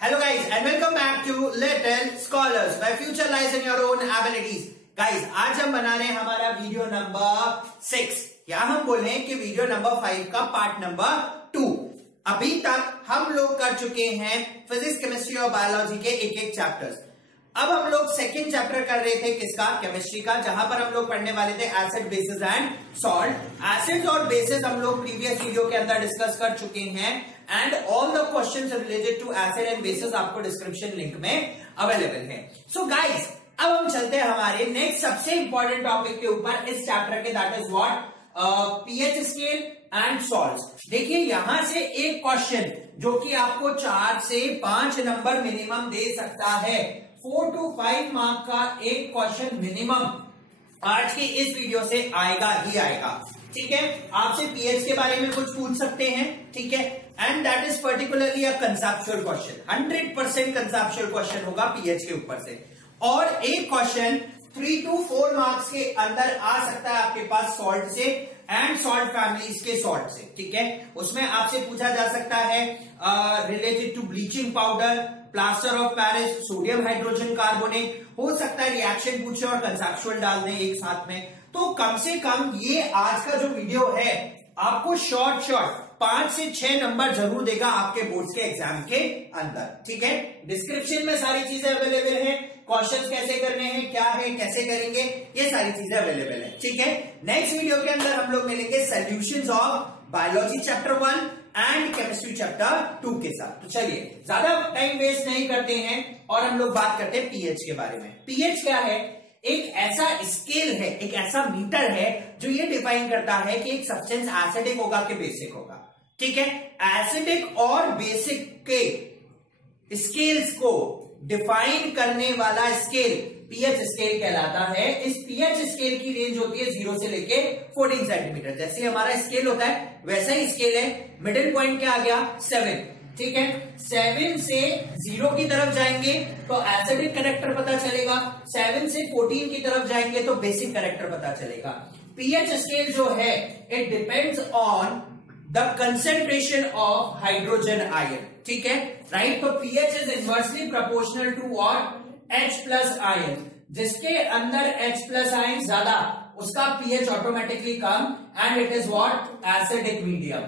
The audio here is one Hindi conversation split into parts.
Hello guys and welcome back to Little Scholars where future lies in your own abilities. Guys, आज हम बना रहे हैं हमारा वीडियो नंबर 6 या हम बोले कि वीडियो नंबर 5 का पार्ट नंबर 2। अभी तक हम लोग कर चुके हैं फिजिक्स, केमिस्ट्री और बायोलॉजी के एक एक चैप्टर्स। अब हम लोग सेकेंड चैप्टर कर रहे थे किसका? केमिस्ट्री का, जहां पर हम लोग पढ़ने वाले थे acid, basis and salt. Acids और बेसिस हम लोग प्रीवियस वीडियो के अंदर डिस्कस कर चुके हैं and all the questions related to acid and basis आपको डिस्क्रिप्शन लिंक में अवेलेबल है। सो गाइस, अब हम चलते हैं हमारे नेक्स्ट सबसे इंपॉर्टेंट टॉपिक के ऊपर इस चैप्टर के, that is what? PH scale and salts. देखिए यहां से एक क्वेश्चन जो कि आपको 4 से 5 नंबर मिनिमम दे सकता है। 4 to 5 मार्क का एक क्वेश्चन मिनिमम आज की इस वीडियो से आएगा ही आएगा। ठीक है, आपसे पीएच के बारे में कुछ पूछ सकते हैं, ठीक है, and that is particularly a conceptual question. 100% conceptual question होगा पीएच के ऊपर से। और एक क्वेश्चन 3 to 4 मार्क्स के अंदर आ सकता है आपके पास सॉल्ट से एंड सॉल्ट फैमिलीज के सॉल्ट से। ठीक है, उसमें आपसे पूछा जा सकता है related to bleaching powder, plaster of Paris, sodium hydrogen carbonate, हो सकता है रिएक्शन पूछे और कंसेप्चुअल डाल दें एक साथ में। तो कम से कम ये आज का जो वीडियो है आपको शॉर्ट 5 से 6 नंबर जरूर देगा आपके बोर्ड्स के एग्जाम के अंदर। ठीक है, डिस्क्रिप्शन में सारी चीजें अवेलेबल है, क्वेश्चंस कैसे करने हैं, क्या है, कैसे करेंगे, ये सारी चीजें अवेलेबल है। ठीक है, नेक्स्ट वीडियो के अंदर हम लोग मिलेंगे solutions of biology chapter 1 and chemistry chapter 2 के साथ। तो चलिए ज्यादा टाइम वेस्ट नहीं करते हैं और हम लोग बात करते हैं पीएच के बारे में। पीएच क्या है? एक ऐसा स्केल है, एक ऐसा मीटर है जो ये डिफाइन करता है कि एक सब्सटेंस एसिडिक होगा कि बेसिक होगा। ठीक है, एसिडिक और बेसिक के स्केल्स को डिफाइन करने वाला स्केल पीएच स्केल कहलाता है। इस पीएच स्केल की रेंज होती है 0 से लेके 14 सेंटीमीटर। जैसे हमारा स्केल होता है वैसा ही स्केल है। मिडिल पॉइंट क्या आ गया? 7। ठीक है, 7 से 0 की तरफ जाएंगे तो एसिडिक कैरेक्टर पता चलेगा, 7 से 14 की तरफ जाएंगे तो बेसिक कैरेक्टर पता चलेगा। पीएच स्केल जो है it depends on the concentration of hydrogen ion. ठीक है, राइट। तो pH is inversely proportional to what? H+ ion. जिसके अंदर H+ आयन ज्यादा उसका पीएच ऑटोमेटिकली कम and it is what? Acidic medium.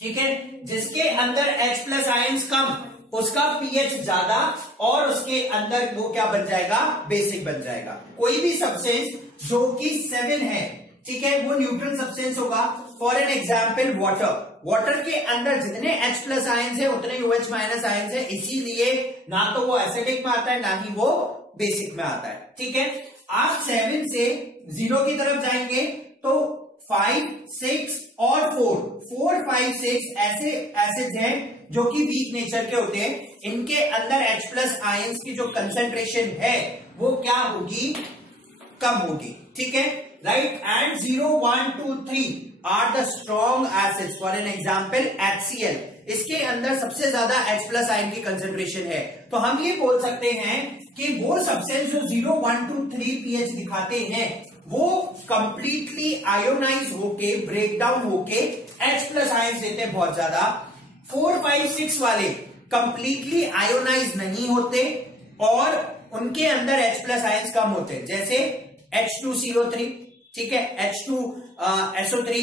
ठीक है, जिसके अंदर H+ आयंस कम उसका पीएच ज्यादा और उसके अंदर वो क्या बन जाएगा? बेसिक बन जाएगा। कोई भी सब्सटेंस जो कि 7 है, ठीक है, वो न्यूट्रल सब्सटेंस होगा। For an example water. Water के अंदर जितने H+ आयंस है उतने OH- आयंस है, इसीलिए ना तो वो एसिडिक में आता है ना ही वो बेसिक में आता है। ठीक है, आप 7 से 0 की तरफ जाएंगे तो 5, 6 और 4, 5, 6 ऐसे एसिड्स हैं जो कि वीक नेचर के होते हैं। इनके अंदर H+ आयंस की जो कंसेंट्रेशन है वो क्या होगी? कम होगी। ठीक है, right. And 0, 1, 2, 3 are the strong acids. For an example HCl, इसके अंदर सबसे ज्यादा H+ आयन की कंसेंट्रेशन है। तो हम ये बोल सकते हैं कि वो सब्सटेंस जो 0, 1, 2, 3 पीएच दिखाते हैं वो कंप्लीटली आयोनाइज होके, ब्रेक डाउन होके H+ आयन देते हैं बहुत ज्यादा। 4, 5, 6 वाले कंप्लीटली आयोनाइज नहीं होते और उनके अंदर H+ आयंस कम होते हैं, जैसे H2CO3, ठीक है, H2SO3,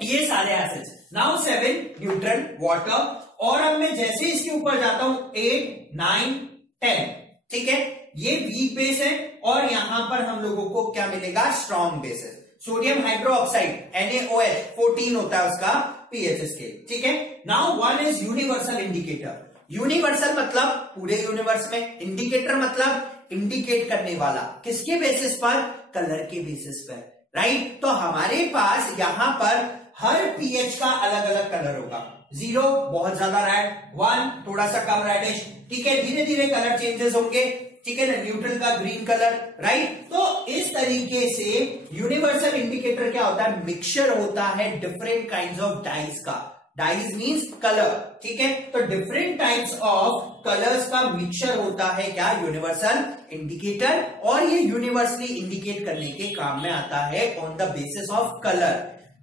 ये सारे एसिड्स। Now 7 neutral water. और अब मैं जैसे इसके ऊपर जाता हूं 8, 9, 10, ठीक है, ये वीक बेस है और यहां पर हम लोगों को क्या मिलेगा? स्ट्रॉन्ग बेस है। सोडियम हाइड्रोक्साइड NaOH 14 होता है उसका पीएच स्केल। ठीक है, now 1 is universal indicator. Universal मतलब पूरे यूनिवर्स में, इंडिकेटर मतलब इंडिकेट करने वाला। किसके बेसिस पर? कलर के बेसिस पर, राइट। तो हमारे पास यहां पर हर पीएच का अलग अलग कलर होगा। 0 बहुत ज्यादा रेड, 1 थोड़ा सा कम रेडिश। ठीक है, धीरे धीरे कलर चेंजेस होंगे। ठीक है ना, न्यूट्रल का ग्रीन कलर, राइट। तो इस तरीके से यूनिवर्सल इंडिकेटर क्या होता है? मिक्सचर होता है डिफरेंट काइंड्स ऑफ डाइज का। Dyes means colour. ठीक है, तो डिफरेंट टाइप्स ऑफ कलर्स का मिक्सचर होता है क्या? Universal indicator. और ये यूनिवर्सली इंडिकेट करने के काम में आता है on the basis of colour.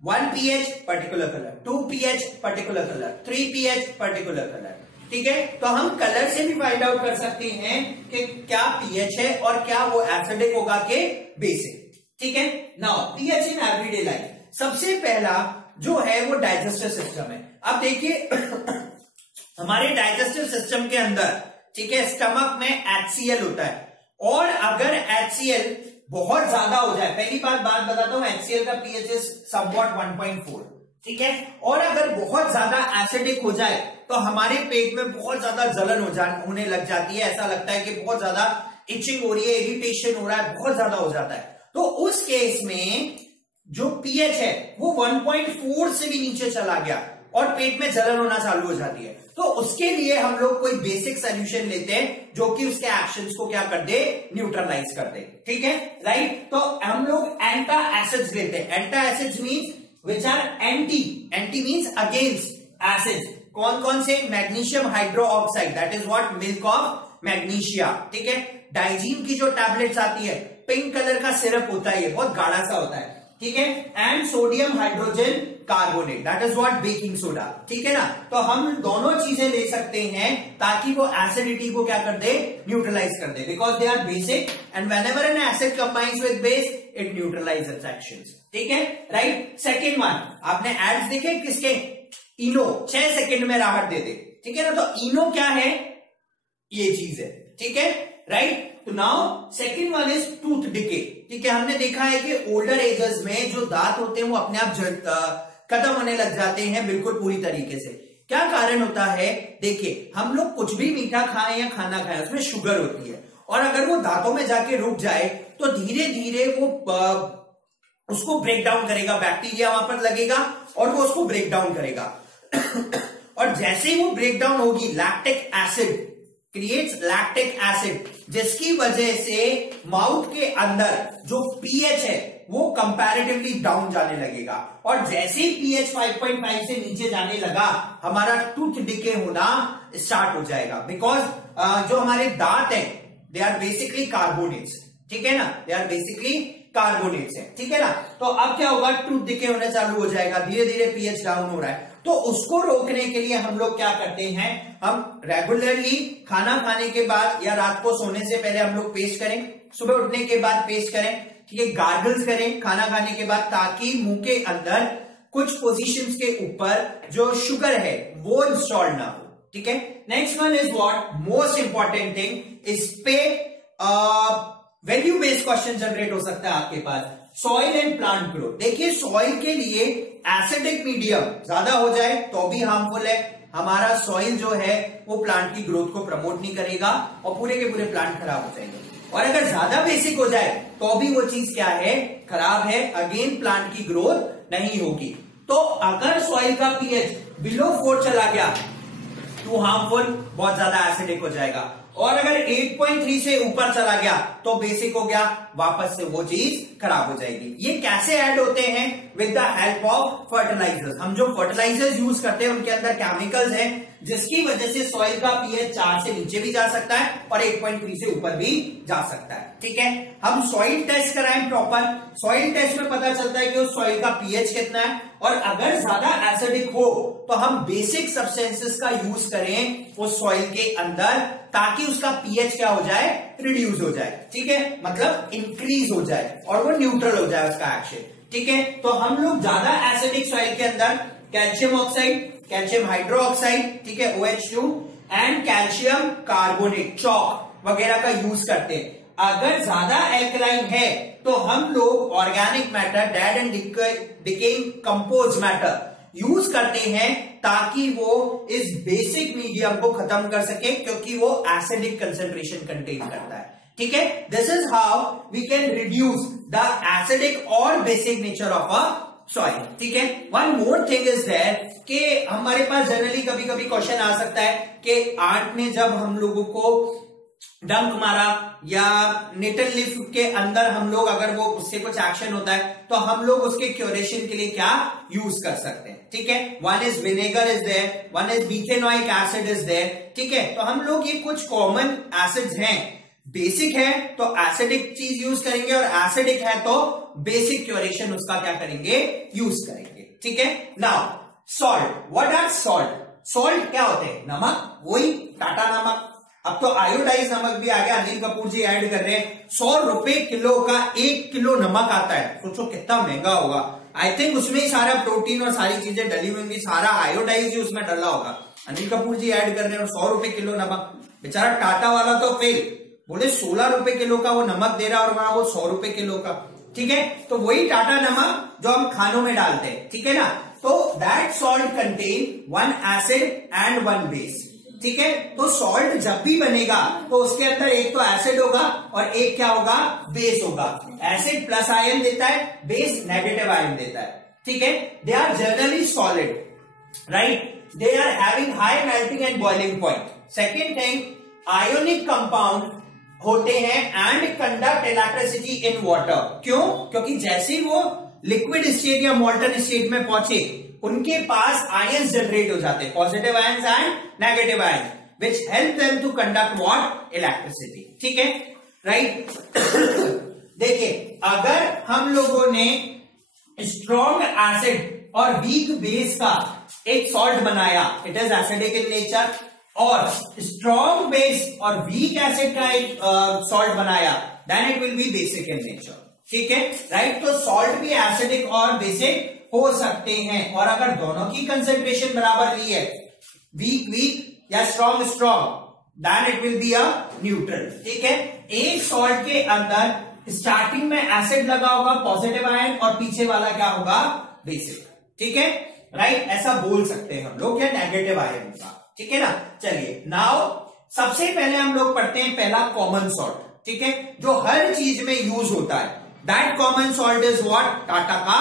1 pH particular colour, 2 pH particular colour, 3 pH particular colour. ठीक है, तो हम कलर से भी फाइंड आउट कर सकते हैं कि क्या पीएच है और क्या वो एसिडिक होगा कि बेसिक। ठीक है, now pH in everyday life. सबसे पहला जो है वो डाइजेस्टिव सिस्टम है। अब देखिए हमारे डाइजेस्टिव सिस्टम के अंदर, ठीक है, स्टमक में HCl होता है, और अगर HCl बहुत ज्यादा हो जाए, पहली बात बताता हूं, HCl का पीएच इज समवॉट 1.4, ठीक है, और अगर बहुत ज्यादा एसिडिक हो जाए तो हमारे पेट में बहुत ज्यादा जलन होने लग जाती है, ऐसा लगता है कि बहुत ज्यादा इचिंग हो रही है, इरिटेशन हो रहा है, बहुत ज्यादा हो जाता है। तो उस केस में जो पीएच है वो 1.4 से भी नीचे चला गया और पेट में जलन होना चालू हो जाती है, तो उसके लिए हम लोग कोई बेसिक सोल्यूशन लेते हैं जो कि उसके एक्शंस को क्या कर दे, न्यूट्रलाइज कर दे। ठीक है, राइट, तो हम लोग एंटा एसिड्स लेते हैं। Antacids means which are anti means against acid. कौन कौन से? Magnesium hydroxide, that is what, milk of magnesia. ठीक है, डाइजीन की जो टैबलेट्स आती है, पिंक कलर का सिरप होता है, ये बहुत गाढ़ा सा होता है। ठीक है, and sodium hydrogen carbonate, that is what, baking soda. ठीक है ना, तो हम दोनों चीजें ले सकते हैं ताकि वो एसिडिटी को क्या कर दे, न्यूट्रलाइज कर दे, because they are basic and whenever an acid combines with base it neutralise its actions. ठीक है, राइट। सेकेंड वन, आपने एड्स देखे किसके? इनो 6 सेकंड में राहत दे दे। ठीक है ना, तो इनो क्या है? ये चीज है। ठीक है, राइट। तो now second one is tooth decay. ठीक है, हमने देखा है कि ओल्डर एजेस में जो दांत होते हैं वो अपने आप खत्म होने लग जाते हैं बिल्कुल पूरी तरीके से। क्या कारण होता है? देखिए, हम लोग कुछ भी मीठा खाएं या खाना खाएं, उसमें शुगर होती है, और अगर वो दांतों में जाके रुक जाए तो धीरे धीरे वो उसको ब्रेक डाउन करेगा, बैक्टीरिया वहां पर लगेगा और वो उसको ब्रेक डाउन करेगा और जैसे ही वो ब्रेक डाउन होगी, lactic acid creates lactic acid, जिसकी वजह से माउथ के अंदर जो पीएच है वो कंपैरेटिवली डाउन जाने लगेगा, और जैसे ही पीएच 5.5 से नीचे जाने लगा, हमारा टूथ डिके होना स्टार्ट हो जाएगा। बिकॉज जो हमारे दांत हैं दे आर बेसिकली कार्बोनेट्स। ठीक है ना, दे आर बेसिकली कार्बोनेट्स है। ठीक है ना, तो अब क्या होगा, टूथ डिके होने चालू हो जाएगा, धीरे धीरे पीएच डाउन हो रहा है। तो उसको रोकने के लिए हम लोग क्या करते हैं, हम रेगुलरली खाना खाने के बाद या रात को सोने से पहले हम लोग पेस्ट करें, सुबह उठने के बाद पेस्ट करें। ठीक है, गार्गल्स करें खाना खाने के बाद, ताकि मुंह के अंदर कुछ पोजीशंस के ऊपर जो शुगर है वो इंस्टॉल ना हो। ठीक है, next one is what, most important thing इस पे वैल्यू बेस्ड क्वेश्चन जनरेट हो सकता है आपके पास। Soil and plant growth. देखिए, सॉइल के लिए एसिडिक मीडियम ज्यादा हो जाए तो भी हार्मफुल है। हमारा सॉइल जो है वो प्लांट की ग्रोथ को प्रमोट नहीं करेगा और पूरे के पूरे प्लांट खराब हो जाएंगे। और अगर ज्यादा बेसिक हो जाए तो भी वो चीज क्या है, खराब है, अगेन प्लांट की ग्रोथ नहीं होगी। तो अगर सॉइल का पीएच बिलो 4 चला गया तो हार्मफुल, बहुत ज्यादा एसिडिक हो जाएगा, और अगर 8.3 से ऊपर चला गया तो बेसिक हो गया, वापस से वो चीज खराब हो जाएगी। ये कैसे ऐड होते हैं? With the help of fertilisers. हम जो फर्टिलाइजर्स यूज करते हैं उनके अंदर केमिकल्स हैं, जिसकी वजह से सॉइल का पीएच 4 से नीचे भी जा सकता है और 8.3 से ऊपर भी जा सकता है। ठीक है, हम सॉइल टेस्ट कराएं प्रॉपर। सॉइल टेस्ट में पता चलता है कि उस सॉइल का पीएच कितना है, और अगर ज्यादा एसिडिक हो तो हम बेसिक सब्सटेंसेस का यूज करें उस सॉइल के अंदर, ताकि उसका पीएच क्या हो जाए, रिड्यूस हो जाए। ठीक है, मतलब इंक्रीज हो जाए और वो न्यूट्रल हो जाए उसका एक्शन। ठीक है, तो हम लोग ज्यादा एसिडिक सॉइल के अंदर calcium oxide, calcium hydro oxide, ठीक है, OH2 and calcium carbonate, chalk वगैरह का यूज करते हैं। अगर ज्यादा एल्कलाइन है तो हम लोग organic matter, dead and decaying compose matter use करते हैं, ताकि वो इस बेसिक मीडियम को खत्म कर सके, क्योंकि वो एसिडिक कंसेंट्रेशन कंटेन करता है। ठीक है, this is how we can reduce the acidic और basic nature of a soil. ठीक है, one more thing is there कि हमारे पास जनरली कभी कभी क्वेश्चन आ सकता है कि आंट ने जब हम लोगों को डंक मारा या निटल लीफ के अंदर हम लोग, अगर वो उससे कुछ एक्शन होता है तो हम लोग उसके क्योरेशन के लिए क्या यूज कर सकते हैं। ठीक है, one is vinegar is there, one is ethanoic acid is there. ठीक है, तो हम लोग ये कुछ कॉमन एसिड्स हैं, बेसिक है तो एसिडिक चीज यूज करेंगे, और एसिडिक है तो बेसिक क्योरेशन उसका क्या करेंगे, यूज करेंगे। ठीक है, now salt, what are salt? Salt क्या होते हैं? नमक, वही टाटा नमक। अब तो आयोडाइज नमक भी आ गया, अनिल कपूर जी ऐड कर रहे हैं। 100 रुपए किलो का 1 किलो नमक आता है, सोचो कितना महंगा होगा। आई थिंक उसमें ही सारा प्रोटीन और सारी चीजें डली होंगी, सारा आयोडाइज ही उसमें डला होगा। अनिल कपूर जी ऐड कर रहे हैं और 100 रुपए किलो नमक। बेचारा टाटा वाला तो फेल, बोले 16 रुपए किलो का वो नमक दे रहा और वहां वो 100 रुपए किलो का। ठीक है, तो वही टाटा नमक जो हम खानों में डालते हैं, ठीक है ना। तो that salt contain 1 acid and 1 base. ठीक है, तो सॉल्ट जब भी बनेगा तो उसके अंदर एक तो एसिड होगा और एक क्या होगा? बेस होगा। एसिड प्लस आयन देता है, बेस नेगेटिव आयन देता है। ठीक है, they are generally solid, right, they are having high melting and boiling point. Second thing, ionic compound होते हैं and conduct electricity in water. क्यों? क्योंकि जैसे ही वो लिक्विड स्टेट या मॉल्टन स्टेट में पहुंचे, उनके पास आयंस जनरेट हो जाते हैं, positive ions and negative ions, which help them to conduct what? Electricity. ठीक है, राइट। देखिए, अगर हम लोगों ने स्ट्रॉन्ग एसिड और वीक बेस का एक सॉल्ट बनाया, it is acidic in nature, और स्ट्रॉन्ग बेस और वीक एसिड का एक सॉल्ट बनाया, then it will be basic in nature. ठीक है, राइट। तो सॉल्ट भी एसिडिक और बेसिक हो सकते हैं, और अगर दोनों की कंसेंट्रेशन बराबर ली है, वीक वीक या strong strong, then it will be a neutral. ठीक है, एक सॉल्ट के अंदर स्टार्टिंग में एसिड लगा होगा, पॉजिटिव आयन, और पीछे वाला क्या होगा? बेसिक। ठीक है, राइट, ऐसा बोल सकते हैं हम लोग, या नेगेटिव आयन का। ठीक है ना। चलिए, नाउ सबसे पहले हम लोग पढ़ते हैं पहला कॉमन सॉल्ट। ठीक है, जो हर चीज में यूज होता है, that common salt is what? Tata का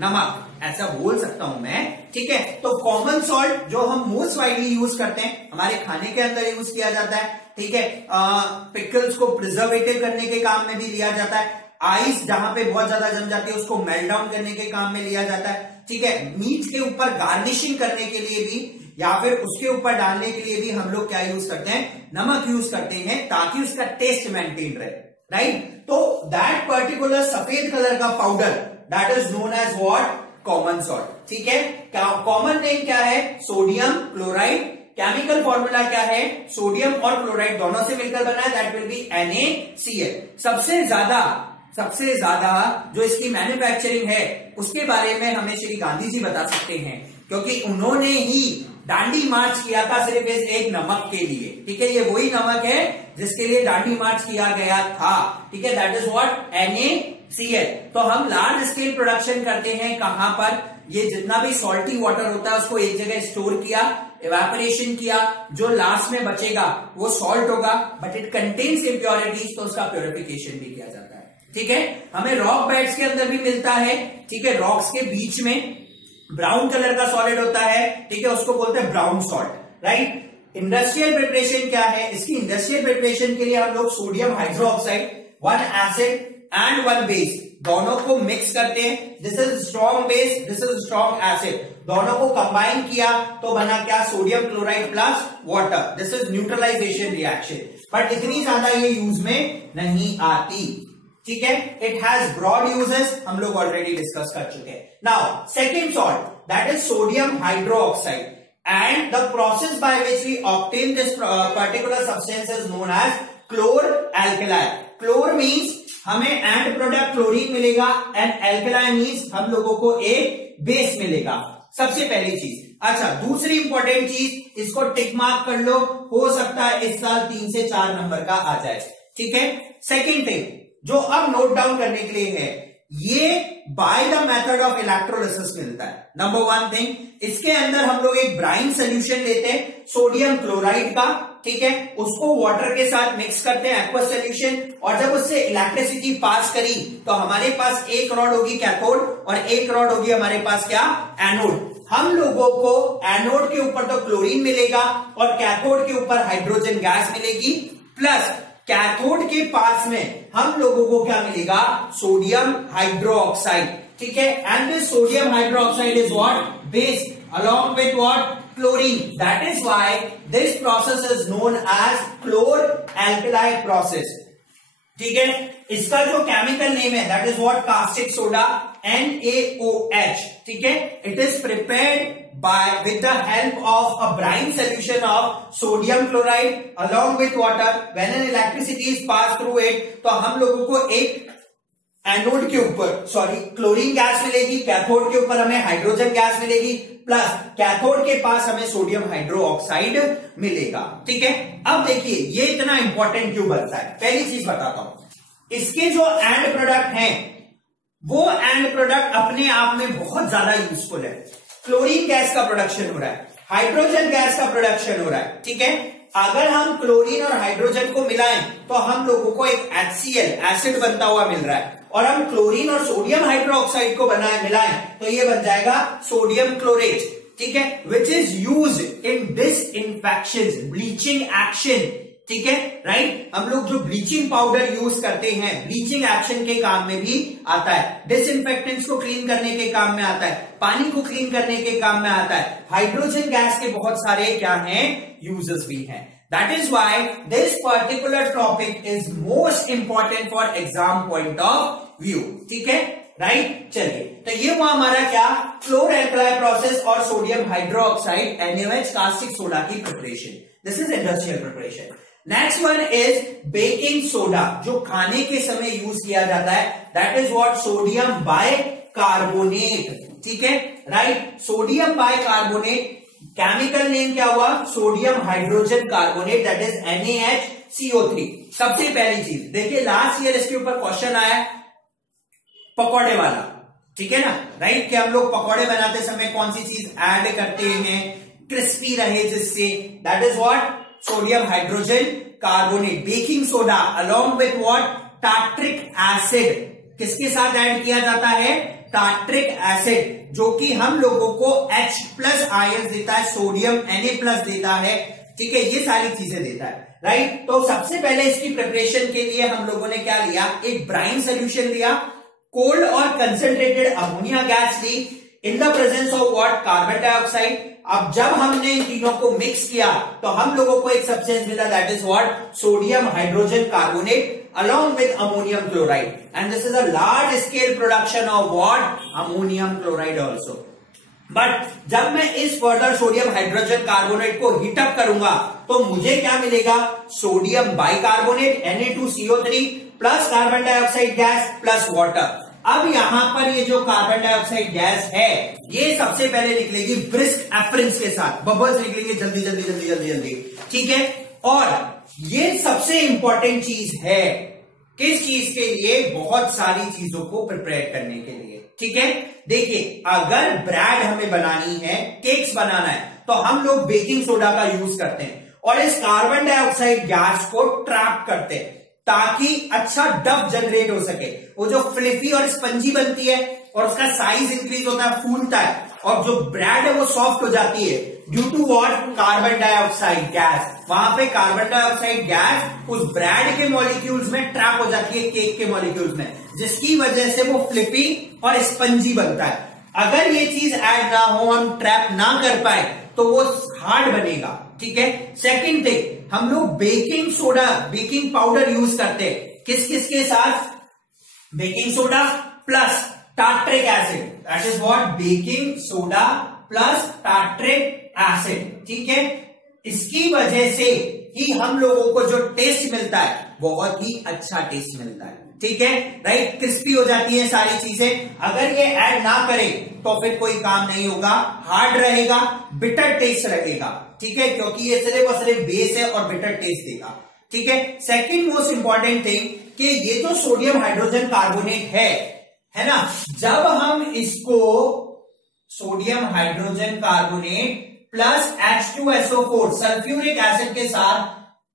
नमक, ऐसा बोल सकता हूं मैं। ठीक है, तो कॉमन सॉल्ट जो हम मोस्ट वाइडली यूज करते हैं, हमारे खाने के अंदर यूज किया जाता है। ठीक है, पिकल्स को प्रिजर्वेटिव करने के काम में भी लिया जाता है। आइस जहां पे बहुत ज्यादा जम जाती है उसको मेल्ट डाउन करने के काम में लिया जाता है। ठीक है, मीट के ऊपर गार्निशिंग करने के लिए भी, या फिर उसके ऊपर डालने के लिए भी हम लोग क्या यूज करते हैं? नमक यूज करते हैं, ताकि उसका टेस्ट मेंटेन रहे, राइट। तो दैट पर्टिकुलर सफेद कलर का powder, that is known as what? Common salt. ठीक है, कॉमन नेम क्या है? Sodium chloride. केमिकल फॉर्मूला क्या है? सोडियम और क्लोराइड दोनों से मिलकर बना है, दैट विल बी NaCl। सबसे ज्यादा जो इसकी मैन्युफैक्चरिंग है, उसके बारे में हमें श्री गांधी जी बता सकते हैं, क्योंकि उन्होंने ही दांडी मार्च किया था सिर्फ इस एक नमक के लिए। ठीक है, ये वही नमक है जिसके लिए दांडी मार्च किया गया था। ठीक है, दैट इज व्हाट? NaCl। तो हम लार्ज स्केल प्रोडक्शन करते हैं कहां पर? ये जितना भी सॉल्टी वाटर होता है उसको एक जगह स्टोर किया, इवेपोरेशन किया, जो लास्ट में बचेगा वो सॉल्ट होगा, बट इट कंटेन्स इम्प्योरिटीज, तो उसका प्योरिफिकेशन भी किया जाता है। ठीक है, हमें रॉक बेड्स के अंदर भी मिलता है। ठीक है, रॉक्स के बीच में ब्राउन कलर का सॉलिड होता है। ठीक है, उसको बोलते हैं brown salt, right. Industrial preparation क्या है इसकी? इंडस्ट्रियल प्रिपरेशन के लिए हम लोग sodium hydroxide, 1 acid and 1 base, दोनों को मिक्स करते हैं। This is strong base, this is strong acid, दोनों को कंबाइन किया तो बना क्या? Sodium chloride plus water. This is neutralisation reaction, but इतनी ज्यादा ये यूज में नहीं आती। ठीक है, इट हैज ब्रॉड यूजेस, हम लोग ऑलरेडी डिस्कस कर चुके हैं। Now second salt, that is sodium hydroxide, and the process by which we obtain this particular substance is known as chlor alkali. Chlor means हमें एंड प्रोडक्ट क्लोरीन मिलेगा, एंड एल्कलाई मीन्स हम लोगों को एक बेस मिलेगा। सबसे पहली चीज। अच्छा, दूसरी इंपॉर्टेंट चीज, इसको टिक मार्क कर लो, हो सकता है इस साल 3 से 4 नंबर का आ जाए। ठीक है, सेकेंड थिंग जो अब नोट डाउन करने के लिए है, ये by the method of electrolysis मिलता है। नंबर 1 थिंग, इसके अंदर हम लोग एक ब्राइन सोल्यूशन लेते हैं सोडियम क्लोराइड का। ठीक है, उसको वाटर के साथ मिक्स करते हैं, एक्वस सोल्यूशन, और जब उससे इलेक्ट्रिसिटी पास करी तो हमारे पास एक रॉड होगी कैथोड और एक रॉड होगी हमारे पास क्या? एनोड। हम लोगों को एनोड के ऊपर तो क्लोरीन मिलेगा और कैथोड के ऊपर हाइड्रोजन गैस मिलेगी, प्लस कैथोड के पास में हम लोगों को क्या मिलेगा? Sodium hydroxide. ठीक है, and this sodium hydroxide is what? Base along with what? Chlorine. That is why this process is known as chlor-alkali process. ठीक है, इसका जो केमिकल नेम है that is what? Caustic soda, NaOH. ठीक है, it is prepared with the help of a brine solution of sodium chloride along with water. When an electricity is passed through it, तो हम लोगों को एक एनोड के ऊपर क्लोरीन गैस मिलेगी, कैथोड के ऊपर हमें हाइड्रोजन गैस मिलेगी, प्लस कैथोड के पास हमें सोडियम हाइड्रोक्साइड मिलेगा। ठीक है, अब देखिए ये इतना इंपॉर्टेंट क्यों बनता है। पहली चीज बताता हूं, इसके जो एंड प्रोडक्ट हैं वो एंड प्रोडक्ट अपने आप में बहुत ज्यादा यूजफुल है। क्लोरीन गैस का प्रोडक्शन हो रहा है, हाइड्रोजन गैस का प्रोडक्शन हो रहा है। ठीक है, अगर हम क्लोरीन और हाइड्रोजन को मिलाएं तो हम लोगों को एक HCl एसिड बनता हुआ मिल रहा है, और हम क्लोरीन और सोडियम हाइड्रोक्साइड को मिलाएं तो ये बन जाएगा सोडियम क्लोरेट। ठीक है, which is use in disinfection bleaching action. ठीक है, राइट, हम लोग जो ब्लीचिंग पाउडर यूज करते हैं ब्लीचिंग एक्शन के काम में भी आता है, डिसइंफेक्टेंट्स को क्लीन करने के काम में आता है, पानी को क्लीन करने के काम में आता है। हाइड्रोजन गैस के बहुत सारे क्या हैं, यूजेस भी हैं। That is why this particular topic is most important for exam point of view. ठीक है, राइट, चलिए, तो ये हुआ हमारा क्या, क्लोर-एल्कली प्रोसेस और sodium hydroxide NaOH caustic soda की preparation. This is industrial preparation. Next one is baking soda, जो खाने के समय यूज किया जाता है। That is what, sodium bicarbonate. ठीक है, right, sodium bicarbonate, chemical name क्या हुआ, sodium hydrogen carbonate, that is NaHCO3। सबसे पहली चीज देखिए, लास्ट ईयर इसके ऊपर क्वेश्चन आया पकौड़े वाला। ठीक है ना, राइट, कि हम लोग पकौड़े बनाते समय कौन सी चीज ऐड करते हैं क्रिस्पी रहे जिससे, that is what, sodium hydrogen carbonate. Baking soda along with what, tartaric acid, किसके साथ ऐड किया जाता है, टार्ट्रिक एसिड, जो कि हम लोगों को H+ आयंस देता है, सोडियम Na+ देता है। ठीक है, ये सारी चीजें देता है, राइट। तो सबसे पहले इसकी प्रिपरेशन के लिए हम लोगों ने क्या लिया, एक ब्राइन सोल्यूशन लिया, कोल्ड और कंसंट्रेटेड अमोनिया गैस ली in the presence of what, carbon dioxide. अब जब हमने इन तीनों को मिक्स किया तो हम लोगों को एक सब्सटेंस मिला, that is what, sodium hydrogen carbonate along with ammonium chloride, and this is a large scale production of what, ammonium chloride also. But जब मैं इस फर्दर सोडियम हाइड्रोजन कार्बोनेट को हीट अप करूंगा तो मुझे क्या मिलेगा, sodium bicarbonate Na2CO3 plus carbon dioxide gas plus water. अब यहां पर ये जो कार्बन डाइऑक्साइड गैस है ये सबसे पहले निकलेगी ब्रिस्क एफरेंस के साथ, बबल्स निकलेंगे जल्दी जल्दी जल्दी जल्दी जल्दी। ठीक है, और ये सबसे इंपॉर्टेंट चीज है, किस चीज के लिए, बहुत सारी चीजों को प्रिपेयर करने के लिए। ठीक है, देखिए, अगर ब्रेड हमें बनानी है, केक्स बनाना है, तो हम लोग बेकिंग सोडा का यूज करते हैं और इस कार्बन डाइऑक्साइड गैस को ट्रैप करते हैं ताकि अच्छा डब जनरेट हो सके। वो जो फ्लिफी और स्पंजी बनती है और उसका साइज इंक्रीज होता है, फूलता है, और जो ब्रेड है वो सॉफ्ट हो जाती है due to what, carbon dioxide gas. वहां पे कार्बन डाइऑक्साइड गैस उस ब्रेड के मॉलिक्यूल्स में ट्रैप हो जाती है, केक के मॉलिक्यूल्स में, जिसकी वजह से वो फ्लिपी और स्पंजी बनता है। अगर ये चीज ऐड ना हो, हम ट्रैप ना कर पाए, तो वो हार्ड बनेगा। ठीक है, सेकंड थिंग, हम लोग baking soda, baking powder use करते हैं, किस किस के साथ, baking soda plus tartaric acid, that is what, baking soda plus tartaric acid. ठीक है, इसकी वजह से ही हम लोगों को जो टेस्ट मिलता है बहुत ही अच्छा टेस्ट मिलता है। ठीक है, राइट, क्रिस्पी हो जाती है सारी चीजें। अगर ये ऐड ना करें तो फिर कोई काम नहीं होगा, हार्ड रहेगा, बिटर टेस्ट रहेगा। ठीक है, क्योंकि ये सिर्फ और सिर्फ बेस है और बिटर टेस्ट देगा। ठीक है, सेकंड मोस्ट इंपॉर्टेंट थिंग कि ये जो सोडियम हाइड्रोजन कार्बोनेट है ना, जब हम इसको sodium hydrogen carbonate plus H2SO4 sulphuric acid के साथ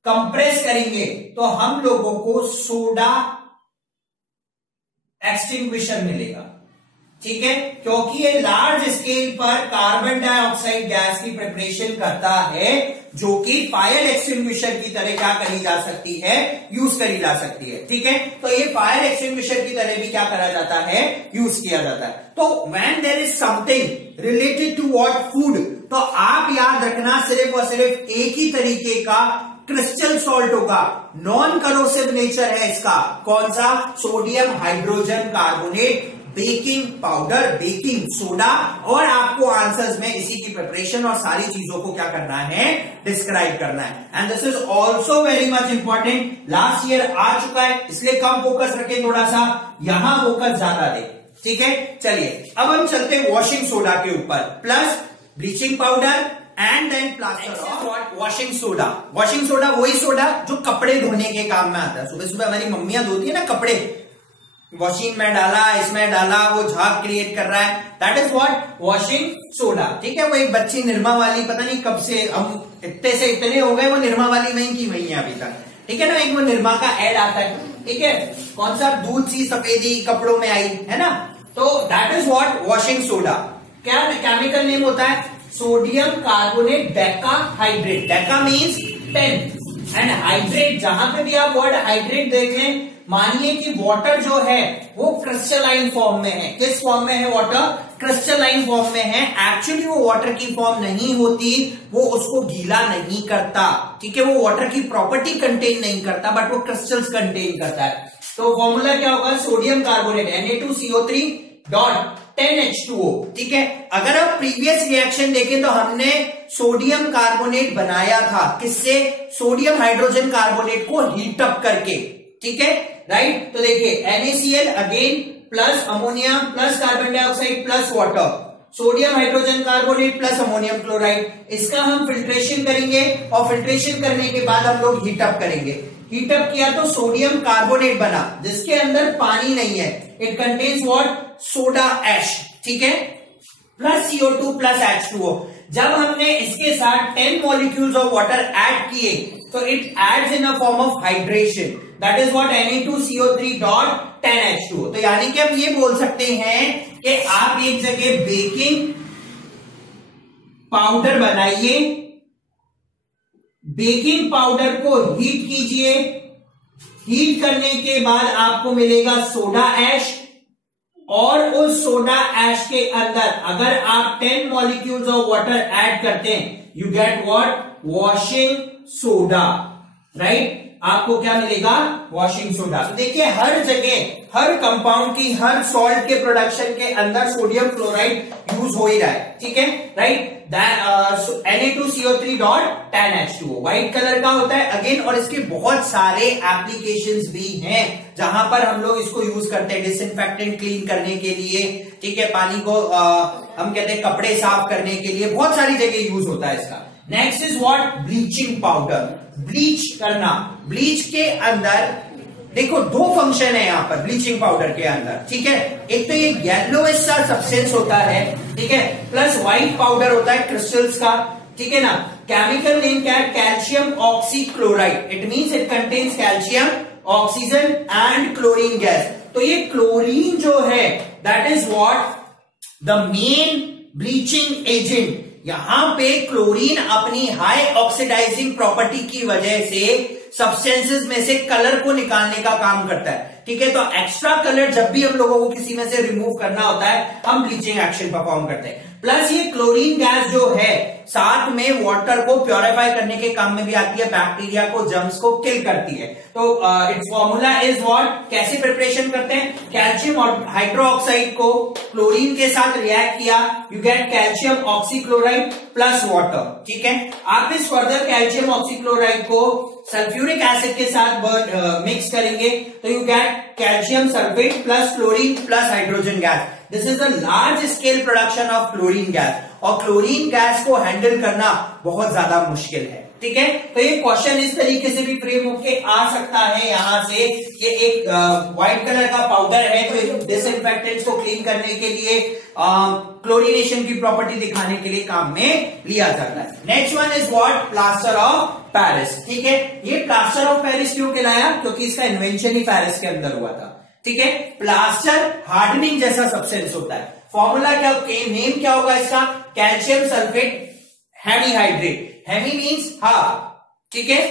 कंप्रेस करेंगे तो हम लोगों को सोडा एक्सटिंग्विशर मिलेगा। ठीक है, क्योंकि ये लार्ज स्केल पर कार्बन डाइऑक्साइड गैस की प्रिपरेशन करता है, जो कि फायर एक्सटिंग्विशर की तरह क्या करी जा सकती है, यूज करी जा सकती है। ठीक है, तो ये फायर एक्सटिंग्विशर की तरह भी क्या करा जाता है, यूज किया जाता है। तो when there is something related to what, food, तो आप याद रखना सिर्फ और सिर्फ एक ही तरीके का क्रिस्टल सॉल्ट होगा, नॉन करोसिव नेचर है इसका। कौन सा, sodium hydrogen carbonate, baking powder, baking soda, और आपको आंसर्स में इसी की प्रिपरेशन और सारी चीजों को क्या करना है, डिस्क्राइब करना है। And this is also very much important, last year आ चुका है, इसलिए कम फोकस रखें, थोड़ा सा यहां फोकस ज्यादा दे, ठीक है। चलिए अब हम चलते हैं वॉशिंग सोडा के ऊपर, plus bleaching powder and then plaster of washing soda. Washing soda वही सोडा जो कपड़े धोने के काम में आता है। सुबह सुबह हमारी मम्मियां धोती है ना कपड़े, वॉशिंग में डाला, इसमें डाला, वो झाग क्रिएट कर रहा है, that is what, washing soda, ठीक है। वो एक बच्ची निर्मा वाली, पता नहीं कब से हम इतने से इतने हो गए, वो निर्मा वाली वहीं की वहीं है अभी तक, ठीक है ना। एक वो निर्मा का एड आता है, ठीक है, कौन सा, दूध सी सफेदी कपड़ों में आई है ना, तो that is what, washing soda. क्या केमिकल नेम होता है, sodium carbonate Deka hydrate. Deka means 10 and hydrate, जहां पे भी आप वर्ड हाइड्रेट देख लें, मानिए कि वाटर जो है वो क्रिस्टलाइन फॉर्म में है। किस फॉर्म में है वाटर, क्रिस्टलाइन फॉर्म में है। एक्चुअली वो वाटर की फॉर्म नहीं होती, वो उसको गीला नहीं करता, ठीक है, वो वाटर की प्रॉपर्टी कंटेन नहीं करता, बट वो क्रिस्टल्स कंटेन करता है। तो फॉर्मूला क्या होगा, sodium carbonate Na2CO3 dot 10H2O, ठीक है। अगर आप प्रीवियस रिएक्शन देखें तो हमने सोडियम कार्बोनेट बनाया था, किससे, सोडियम हाइड्रोजन कार्बोनेट को हीट अप करके, ठीक है, राइट। तो देखिए NaCl again plus ammonia plus carbon dioxide plus water, sodium hydrogen carbonate plus ammonium chloride, इसका हम फिल्ट्रेशन करेंगे और फिल्ट्रेशन करने के बाद हम लोग हीटअप करेंगे। हीटअप किया तो सोडियम कार्बोनेट बना, जिसके अंदर पानी नहीं है, it contains what, soda ash, ठीक है, प्लस CO2 प्लस H2O। जब हमने इसके साथ 10 मॉलिक्यूल्स ऑफ वाटर ऐड किए तो it adds in a form of hydration, that is what Na2CO3 dot 10H2O। तो यानी कि हम ये बोल सकते हैं कि आप एक जगह बेकिंग पाउडर बनाइए, बेकिंग पाउडर को हीट कीजिए, हीट करने के बाद आपको मिलेगा सोडा ऐश, और उस सोडा ऐश के अंदर अगर आप 10 मॉलिक्यूल्स ऑफ वाटर ऐड करते हैं, you get what, washing soda, right. आपको क्या मिलेगा, वॉशिंग सोडा। तो देखिए हर जगह, हर कंपाउंड की, हर सॉल्ट के प्रोडक्शन के अंदर सोडियम क्लोराइड यूज हो ही रहा है, ठीक है, right. Na2CO3 dot 10H2O white colour का होता है अगेन, और इसके बहुत सारे एप्लीकेशंस भी हैं जहां पर हम लोग इसको यूज करते हैं, डिसइंफेक्टेंट क्लीन करने के लिए, ठीक है, पानी को हम कहते हैं कपड़े साफ करने के लिए, बहुत सारी जगह यूज होता है इसका। Next is what, bleaching powder, bleach करना। ब्लीच के अंदर देखो दो फंक्शन है यहां पर ब्लीचिंग पाउडर के अंदर, ठीक है, एक तो ये येलोइश सा सब्सटेंस होता है, ठीक है, प्लस व्हाइट पाउडर होता है क्रिस्टल्स का, ठीक है ना। केमिकल नेम क्या है, calcium oxychloride, it means it contains calcium, oxygen and chlorine gas. तो ये क्लोरीन जो है that is what, the main bleaching agent. यहां पे क्लोरीन अपनी हाई ऑक्सीडाइजिंग प्रॉपर्टी की वजह से सब्सटेंसेस में से कलर को निकालने का काम करता है, ठीक है। तो एक्स्ट्रा कलर जब भी हम लोगों को किसी में से रिमूव करना होता है, हम ब्लीचिंग एक्शन परफॉर्म करते हैं। प्लस ये क्लोरीन गैस जो है साथ में वाटर को प्योरीफाई करने के काम में भी आती है, बैक्टीरिया को, जर्म्स को किल करती है। तो इट्स फॉर्मूला इज व्हाट, कैसे प्रिपरेशन करते हैं, कैल्शियम और हाइड्रोक्साइड को क्लोरीन के साथ रिएक्ट किया, you get calcium oxychloride plus water, ठीक है। आप इस फर्दर कैल्शियम ऑक्सीक्लोराइड को सल्फ्यूरिक एसिड के साथ मिक्स करेंगे तो you get calcium sulphate plus chlorine plus hydrogen gas. This is a large scale production of chlorine gas, और क्लोरीन गैस को हैंडल करना बहुत ज्यादा मुश्किल है, ठीक है। तो ये क्वेश्चन इस तरीके से भी फ्रेम होके आ सकता है यहां से कि एक व्हाइट कलर का पाउडर है तो डिसइंफेक्टेंट्स को क्लीन करने के लिए, क्लोरीनेशन की प्रॉपर्टी दिखाने के लिए काम में लिया जाता है। Next one is what, plaster of Paris, ठीक है। ये प्लास्टर ऑफ पेरिस क्यों कहलाया, क्योंकि इसका इन्वेंशन ही पेरिस के अंदर हुआ था, ठीक है। प्लास्टर हार्डनिंग जैसा सब्सटेंस होता है। फॉर्मूला क्या, नेम क्या होगा इसका, calcium sulphate hemihydrate, hemi means half, ठीक है।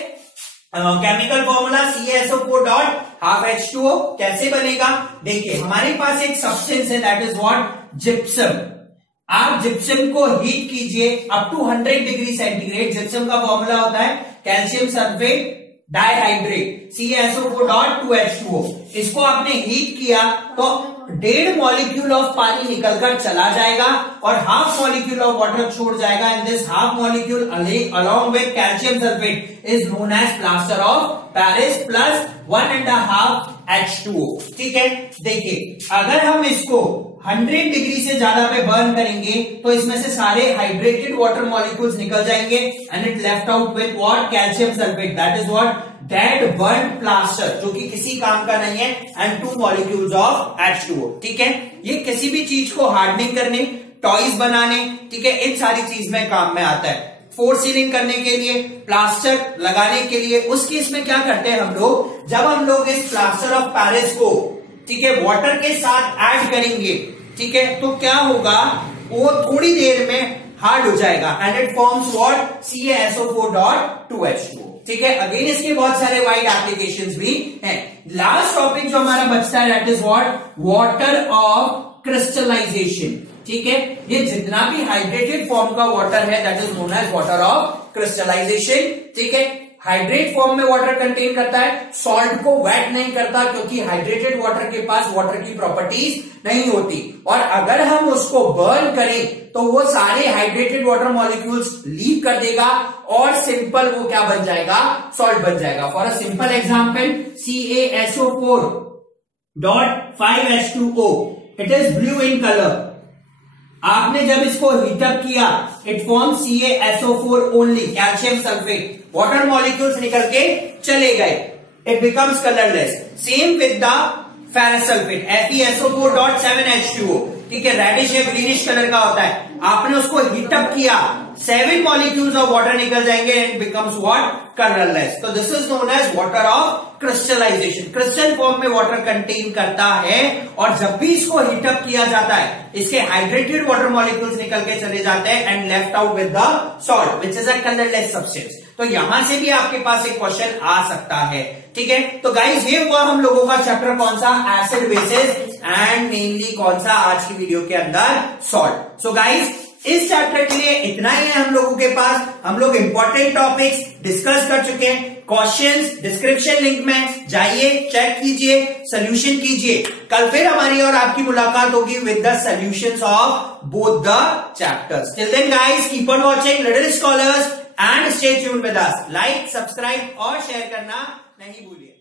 Chemical formula CaSO4 dot half H2O। कैसे बनेगा, देखिए हमारे पास एक सब्सटेंस है दैट इज व्हाट, जिप्सम। आप जिप्सम को हीट कीजिए up to 100 degree centigrade. Gypsum का फॉर्मूला होता है calcium sulphate dihydrate CaSO4 dot 2H2O। इसको आपने हीट किया तो 1.5 मॉलिक्यूल ऑफ पानी निकलकर चला जाएगा और हाफ मॉलिक्यूल ऑफ वाटर छोड़ जाएगा and this half molecule along with calcium sulfate is known as plaster of Paris plus 1.5 H2O। ठीक है, देखिए अगर हम इसको 100 डिग्री से ज्यादा पे बर्न करेंगे तो इसमें से सारे हाइड्रेटेड वाटर मॉलिक्यूल्स निकल जाएंगे and it left out with what, calcium sulphate, that is what, dead burned plaster, जो कि किसी काम का नहीं है, एंड 2 मॉलिक्यूल्स ऑफ H2O। ठीक है, ये किसी भी चीज को हार्डनिंग करने, टॉयज बनाने, ठीक है, इन सारी चीज में काम में आता है। फोर सीलिंग करने के लिए, प्लास्टर लगाने के लिए, उस केस में क्या करते हैं हम लोग, जब हम लोग इस प्लास्टर ऑफ पेरिस को, ठीक है, वाटर के साथ ऐड करेंगे, ठीक है, तो क्या होगा, वो थोड़ी देर में हार्ड हो जाएगा and it forms what, CaSO4.2H2O। ठीक है, अगेन इसके बहुत सारे वाइड एप्लीकेशंस भी हैं। लास्ट टॉपिक जो हमारा बचता है that is what, water of crystallisation. ठीक है, ये जितना भी हाइड्रेटेड फॉर्म का वाटर है that is known as water of crystallisation. ठीक है, हाइड्रेट फॉर्म में वाटर कंटेन करता है, सॉल्ट को वेट नहीं करता क्योंकि हाइड्रेटेड वाटर के पास वाटर की प्रॉपर्टीज नहीं होती, और अगर हम उसको बर्न करें तो वो सारे हाइड्रेटेड वाटर मॉलिक्यूल्स लीव कर देगा और सिंपल वो क्या बन जाएगा, सॉल्ट बन जाएगा। For a simple example, CaSO4.5H2O, it is blue in colour. आपने जब इसको हीटअप किया, it form CaSO4 only, calcium sulphate, water molecules निकल के चले गए, it becomes colourless. Same with the ferrous sulphate, FeSO4.7H2O। ठीक है, रेडिश या ग्रीनिश कलर का होता है, आपने उसको हीटअप किया, 7 मॉलिक्यूल्स ऑफ वाटर निकल जाएंगे एंड बिकम्स व्हाट, कलरलेस। तो this is known as water of crystallisation. Crystal form में वाटर कंटेन करता है और जब भी इसको हीटअप किया जाता है, इसके हाइड्रेटेड वाटर मॉलिक्यूल्स निकल के चले जाते हैं and left out with the salt which is a colourless substance. तो यहां से भी आपके पास एक क्वेश्चन आ सकता है। ठीक है, तो गाइज ये हुआ हम लोगों का चैप्टर कौन सा, एसिड बेसिस, एंड मेनली कौन सा आज की वीडियो के अंदर, सॉल्ट। सो गाइज इस चैप्टर के लिए इतना ही है हम लोगों के पास। हम लोग इंपॉर्टेंट टॉपिक्स डिस्कस कर चुके हैं। क्वेश्चंस डिस्क्रिप्शन लिंक में जाइए, चेक कीजिए, सोल्यूशन कीजिए। कल फिर हमारी और आपकी मुलाकात होगी with the solutions of both the chapters. Till then guys, keep on watching little scholars and stay tuned with us. Like, subscribe और शेयर करना नहीं भूलिए।